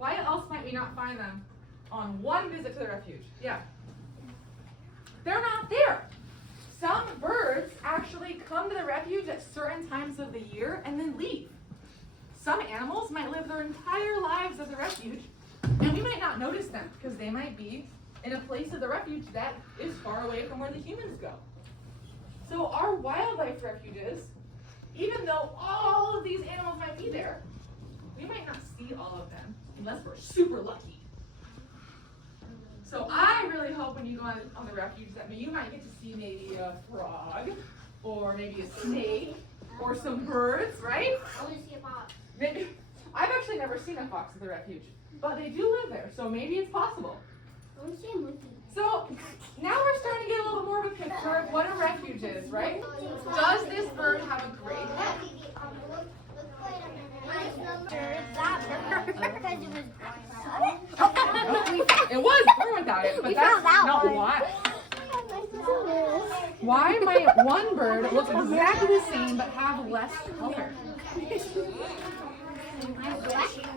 Why else might we not find them on one visit to the refuge? Yeah. They're not there. Some birds actually come to the refuge at certain times of the year and then leave. Some animals might live their entire lives at the refuge, and we might not notice them because they might be in a place of the refuge that is far away from where the humans go. So our wildlife refuges, even though all of these animals might be there, we might not see all of them unless we're super lucky. So I really hope when you go on the refuge that you might get to see maybe a frog, or maybe a snake, or some birds, right? I want to see a fox. Maybe. I've actually never seen a fox at the refuge, but they do live there, so maybe it's possible. I want to see a monkey. So now we're starting to get a little bit more of a picture of what a refuge is, right? Does this bird have a gray head? It was born without it, but that's not why. Why might one bird look exactly the same but have less color?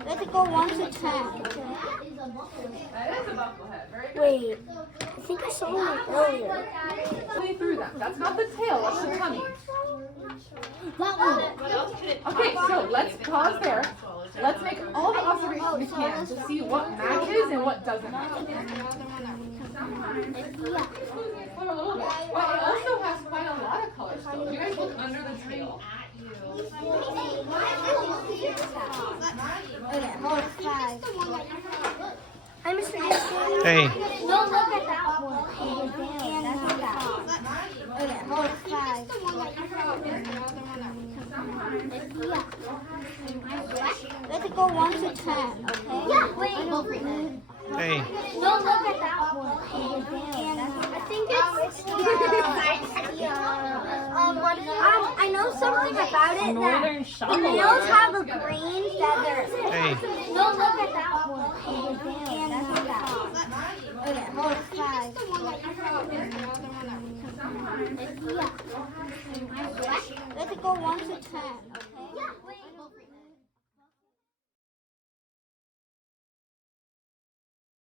Let's go 1 to 10. That is a bufflehead. Very good. Wait, I think I saw one earlier. Play through them. That's not the tail, that's the tummy. That one. Okay, so let's pause there. Let's make all the observations we can to see what matches and what doesn't match. Sometimes it's losing its color a little bit, but it also has quite a lot of color still. You guys look under the tail. Okay, hold it 5. I'm Mr. Nisqually. Hey. Don't look at that one. That's that. Okay, hold it 5. Let's go 1 to 10, okay? Yeah, wait. Hey. Don't look at that one. I think it's I know something about it that the males have a brain that they're. Hey. Don't look at that one. That's that. Okay, hold it 5. Let's go 1 to 10.